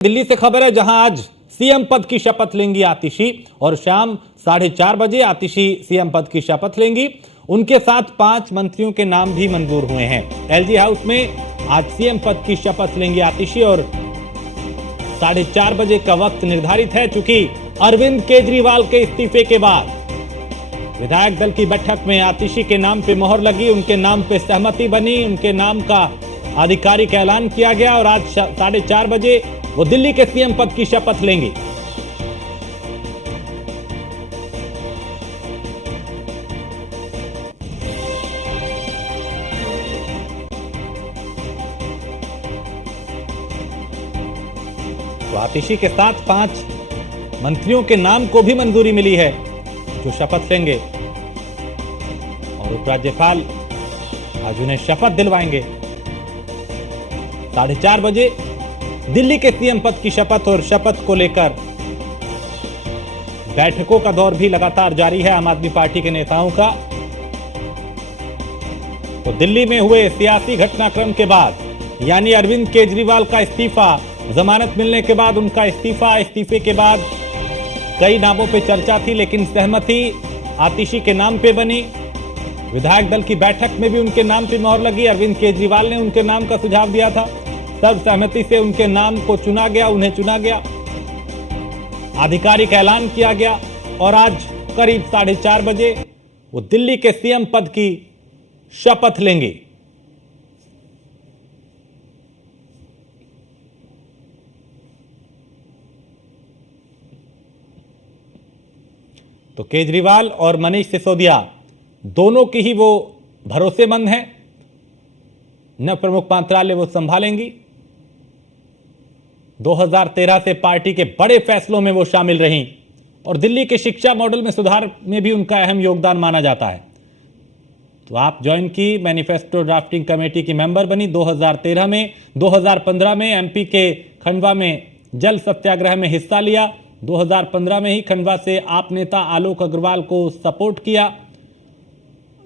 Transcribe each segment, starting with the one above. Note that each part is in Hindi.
दिल्ली से खबर है, जहां आज सीएम पद की शपथ लेंगी आतिशी और शाम 4:30 बजे आतिशी सीएम पद की शपथ लेंगी। उनके साथ 5 मंत्रियों के नाम भी मंजूर हुए हैं। एलजी हाउस में आज सीएम पद की शपथ लेंगी आतिशी और 4:30 बजे का वक्त निर्धारित है। चूंकि अरविंद केजरीवाल के इस्तीफे के बाद विधायक दल की बैठक में आतिशी के नाम पे मोहर लगी, उनके नाम पे सहमति बनी, उनके नाम का आधिकारिक ऐलान किया गया और आज 4:30 बजे वो दिल्ली के सीएम पद की शपथ लेंगे। तो आतिशी के साथ 5 मंत्रियों के नाम को भी मंजूरी मिली है जो शपथ लेंगे और उपराज्यपाल आज उन्हें शपथ दिलवाएंगे। 4:30 बजे दिल्ली के सीएम पद की शपथ और शपथ को लेकर बैठकों का दौर भी लगातार जारी है आम आदमी पार्टी के नेताओं का। तो दिल्ली में हुए सियासी घटनाक्रम के बाद यानी अरविंद केजरीवाल का इस्तीफा, जमानत मिलने के बाद उनका इस्तीफे के बाद कई नामों पे चर्चा थी, लेकिन सहमति आतिशी के नाम पे बनी। विधायक दल की बैठक में भी उनके नाम पे मोहर लगी। अरविंद केजरीवाल ने उनके नाम का सुझाव दिया था, सर्वसहमति से उनके नाम को चुना गया, उन्हें चुना गया, आधिकारिक ऐलान किया गया और आज करीब 4:30 बजे वो दिल्ली के सीएम पद की शपथ लेंगे। तो केजरीवाल और मनीष सिसोदिया दोनों की ही वो भरोसेमंद हैं। नव प्रमुख मंत्रालय वो संभालेंगी। 2013 से पार्टी के बड़े फैसलों में वो शामिल रहीं और दिल्ली के शिक्षा मॉडल में सुधार में भी उनका अहम योगदान माना जाता है। तो आप ज्वाइन की, मैनिफेस्टो ड्राफ्टिंग कमेटी की मेंबर बनी 2013 में। 2015 में एमपी के खंडवा में जल सत्याग्रह में हिस्सा लिया। 2015 में ही खंडवा से आप नेता आलोक अग्रवाल को सपोर्ट किया।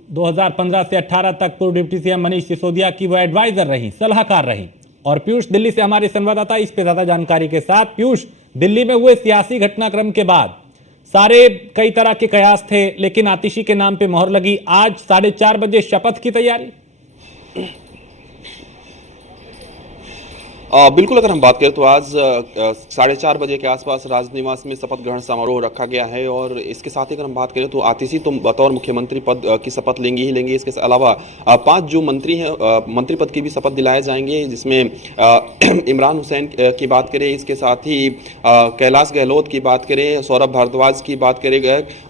2015 से 18 तक पूर्व डिप्टी सीएम मनीष सिसोदिया की वो एडवाइजर रही, सलाहकार रही। और पीयूष दिल्ली से हमारे संवाददाता इस पे ज्यादा जानकारी के साथ। पीयूष, दिल्ली में हुए सियासी घटनाक्रम के बाद सारे कई तरह के कयास थे, लेकिन आतिशी के नाम पे मोहर लगी। आज 4:30 बजे शपथ की तैयारी। बिल्कुल, अगर हम बात करें तो आज 4:30 बजे के आसपास राजनिवास में शपथ ग्रहण समारोह रखा गया है और इसके साथ ही अगर हम बात करें तो आतिशी तो बतौर मुख्यमंत्री पद की शपथ लेंगे ही लेंगे। इसके अलावा 5 जो मंत्री हैं मंत्री पद की भी शपथ दिलाए जाएंगे, जिसमें इमरान हुसैन की बात करें, इसके साथ ही कैलाश गहलोत की बात करें, सौरभ भारद्वाज की बात करें,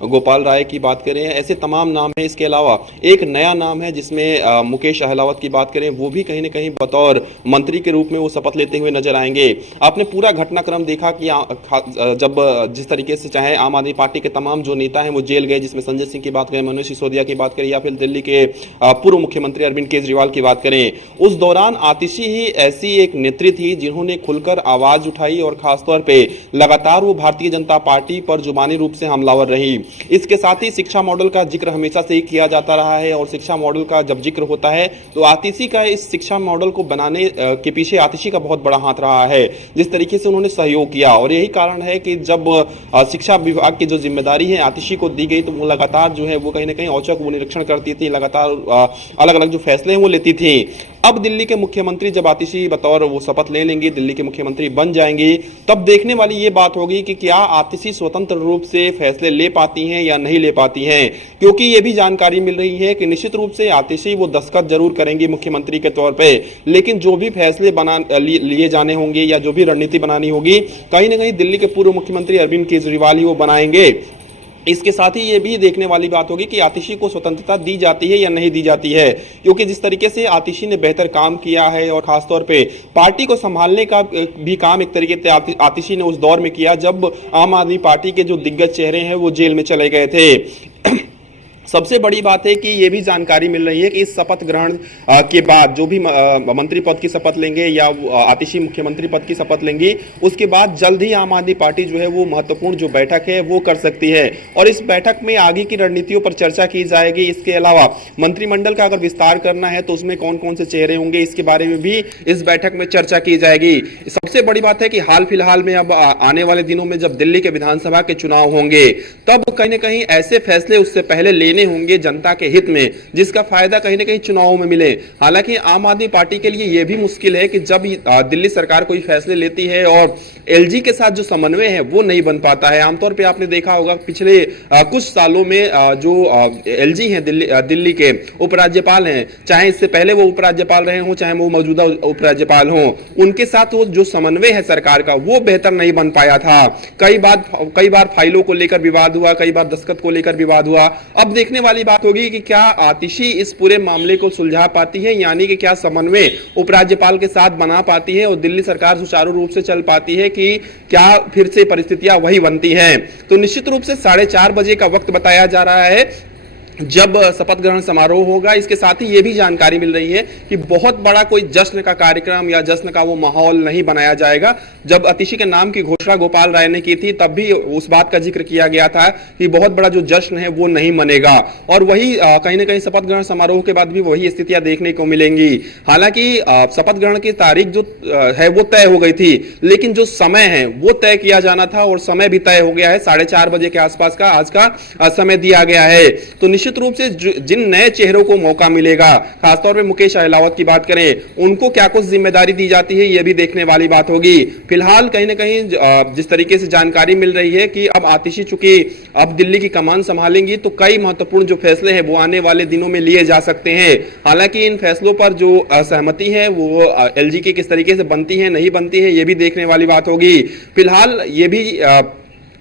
गोपाल राय की बात करें, ऐसे तमाम नाम हैं। इसके अलावा एक नया नाम है जिसमें मुकेश अहलावत की बात करें, वो भी कहीं ना कहीं बतौर मंत्री के रूप में वो शपथ लेते हुए नजर आएंगे। आपने पूरा घटनाक्रम देखा कि जब जिस तरीके से चाहे आम आदमी पार्टी के तमाम जो नेता हैं वो जेल गए, जिसमें संजय सिंह की बात करें, मनीष सिसोदिया की बात करें या फिर दिल्ली के पूर्व मुख्यमंत्री अरविंद केजरीवाल की बात करें, उस दौरान आतिशी ही ऐसी एक नेत्री थी जिन्होंने खुलकर आवाज उठाई और खासतौर पर लगातार वो भारतीय जनता पार्टी पर जुबानी रूप से हमलावर रही। इसके साथ ही शिक्षा मॉडल का जिक्र हमेशा से ही किया जाता रहा है और शिक्षा मॉडल का जब जिक्र होता है तो आतिशी का इस शिक्षा मॉडल को बनाने के पीछे आतिशी का बहुत बड़ा हाथ रहा है। जिस तरीके से उन्होंने सहयोग किया और यही कारण है कि जब शिक्षा विभाग की जो जिम्मेदारी है आतिशी को दी गई तो वो लगातार जो है वो कहीं ना कहीं औचक वो निरीक्षण करती थी, लगातार अलग अलग जो फैसले हैं वो लेती थी। अब दिल्ली के मुख्यमंत्री जब आतिशी बतौर वो शपथ ले लेंगी, दिल्ली के मुख्यमंत्री बन जाएंगी, तब देखने वाली ये बात होगी कि क्या आतिशी स्वतंत्र रूप से फैसले ले पाती हैं या नहीं ले पाती हैं। क्योंकि ये भी जानकारी मिल रही है कि निश्चित रूप से आतिशी वो दस्तखत जरूर करेंगी मुख्यमंत्री के तौर पे, लेकिन जो भी फैसले लिए जाने होंगे या जो भी रणनीति बनानी होगी कहीं ना कहीं दिल्ली के पूर्व मुख्यमंत्री अरविंद केजरीवाल ही वो बनाएंगे। इसके साथ ही ये भी देखने वाली बात होगी कि आतिशी को स्वतंत्रता दी जाती है या नहीं दी जाती है, क्योंकि जिस तरीके से आतिशी ने बेहतर काम किया है और खासतौर पे पार्टी को संभालने का भी काम एक तरीके से आतिशी ने उस दौर में किया जब आम आदमी पार्टी के जो दिग्गज चेहरे हैं वो जेल में चले गए थे। सबसे बड़ी बात है कि ये भी जानकारी मिल रही है कि इस शपथ ग्रहण के बाद जो भी मंत्री पद की शपथ लेंगे या आतिशी मुख्यमंत्री पद की शपथ लेंगी, उसके बाद जल्द ही आम आदमी पार्टी जो है वो महत्वपूर्ण जो बैठक है वो कर सकती है और इस बैठक में आगे की रणनीतियों पर चर्चा की जाएगी। इसके अलावा मंत्रिमंडल का अगर विस्तार करना है तो उसमें कौन कौन से चेहरे होंगे, इसके बारे में भी इस बैठक में चर्चा की जाएगी। सबसे बड़ी बात है कि हाल फिलहाल में अब आने वाले दिनों में जब दिल्ली के विधानसभा के चुनाव होंगे तब कहीं ना कहीं ऐसे फैसले उससे पहले लेने होंगे जनता के हित में, जिसका फायदा कहीं ना कहीं चुनावों में मिले। हालांकि आम आदमी पार्टी के लिए यह भी मुश्किल है कि जब दिल्ली सरकार कोई फैसले लेती है और एलजी के साथ जो समन्वय है वो नहीं बन पाता है। आमतौर पे आपने देखा होगा पिछले कुछ सालों में जो एलजी हैं दिल्ली के उपराज्यपाल हैं, चाहे इससे पहले वो उपराज्यपाल रहे हों चाहे वो मौजूदा उपराज्यपाल हों, उनके साथ वो जो समन्वय है सरकार का वो बेहतर नहीं बन पाया था। कई बार फाइलों को लेकर विवाद हुआ, कई बार दस्तखत को लेकर विवाद हुआ। अब देखने वाली बात होगी कि क्या आतिशी इस पूरे मामले को सुलझा पाती है, यानी कि क्या समन्वय उपराज्यपाल के साथ बना पाती है और दिल्ली सरकार सुचारू रूप से चल पाती है कि क्या फिर से परिस्थितियां वही बनती हैं। तो निश्चित रूप से 4:30 बजे का वक्त बताया जा रहा है जब शपथ ग्रहण समारोह होगा। इसके साथ ही यह भी जानकारी मिल रही है कि बहुत बड़ा कोई जश्न का कार्यक्रम या जश्न का वो माहौल नहीं बनाया जाएगा। जब आतिशी के नाम की घोषणा गोपाल राय ने की थी तब भी उस बात का जिक्र किया गया था कि बहुत बड़ा जो जश्न है वो नहीं मनेगा और वही कहीं ना कहीं शपथ ग्रहण समारोह के बाद भी वही स्थितियां देखने को मिलेंगी। हालांकि शपथ ग्रहण की तारीख जो है वो तय हो गई थी, लेकिन जो समय है वो तय किया जाना था और समय भी तय हो गया है। 4:30 बजे के आसपास का आज का समय दिया गया है। तो निश्चित रूप से जिन नए चेहरों को मौका मिलेगा, खासतौर पे मुकेश अहलावत की बात करें, उनको क्या कुछ जिम्मेदारी दी जाती है यह भी देखने वाली बात होगी। फिलहाल कहीं ना कहीं जिस तरीके से जानकारी मिल रही है कि अब आतिशी चूंकि अब दिल्ली की कमान संभालेंगी तो कई महत्वपूर्ण जो फैसले हैं वो आने वाले दिनों में लिए जा सकते हैं। हालांकि इन फैसलों पर जो असहमति है वो एलजी की किस तरीके से बनती है नहीं बनती है ये भी देखने वाली बात होगी। फिलहाल ये भी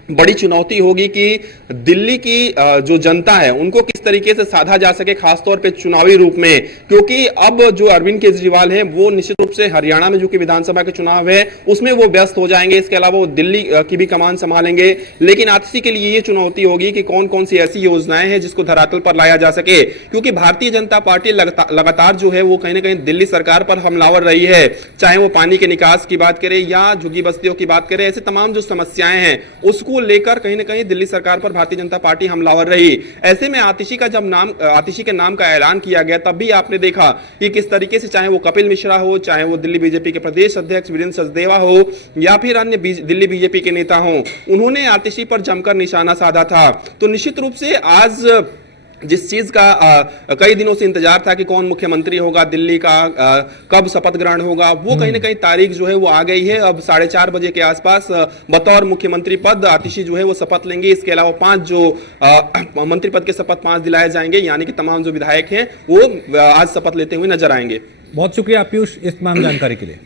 बड़ी चुनौती होगी कि दिल्ली की जो जनता है उनको किस तरीके से साधा जा सके, खासतौर पे चुनावी रूप में, क्योंकि अब जो अरविंद केजरीवाल हैं वो निश्चित रूप से हरियाणा में जो कि विधानसभा के चुनाव है उसमें वो व्यस्त हो जाएंगे। इसके अलावा वो दिल्ली की भी कमान संभालेंगे, लेकिन आतिशी के लिए ये चुनौती होगी कि कौन कौन सी ऐसी योजनाएं हैं जिसको धरातल पर लाया जा सके, क्योंकि भारतीय जनता पार्टी लगातार जो है वो कहीं ना कहीं दिल्ली सरकार पर हमलावर रही है। चाहे वो पानी के निकास की बात करें या झुग्गी बस्तियों की बात करें, ऐसे तमाम जो समस्याएं हैं उसको लेकर कहीं ना कहीं दिल्ली सरकार पर भारतीय जनता पार्टी हमलावर रही। ऐसे में आतिशी के नाम का ऐलान किया गया तब भी आपने देखा कि किस तरीके से, चाहे वो कपिल मिश्रा हो, चाहे वो दिल्ली बीजेपी के प्रदेश अध्यक्ष वीरेंद्र सचदेवा हो या फिर अन्य दिल्ली बीजेपी के नेता हो, उन्होंने आतिशी पर जमकर निशाना साधा था। तो निश्चित रूप से आज जिस चीज का कई दिनों से इंतजार था कि कौन मुख्यमंत्री होगा दिल्ली का, कब शपथ ग्रहण होगा, वो कहीं ना कहीं तारीख जो है वो आ गई है। अब 4:30 बजे के आसपास बतौर मुख्यमंत्री पद आतिशी जो है वो शपथ लेंगे। इसके अलावा 5 जो मंत्री पद के शपथ 5 दिलाए जाएंगे, यानी कि तमाम जो विधायक हैं वो आज शपथ लेते हुए नजर आएंगे। बहुत शुक्रिया पीयूष इस तमाम जानकारी के लिए।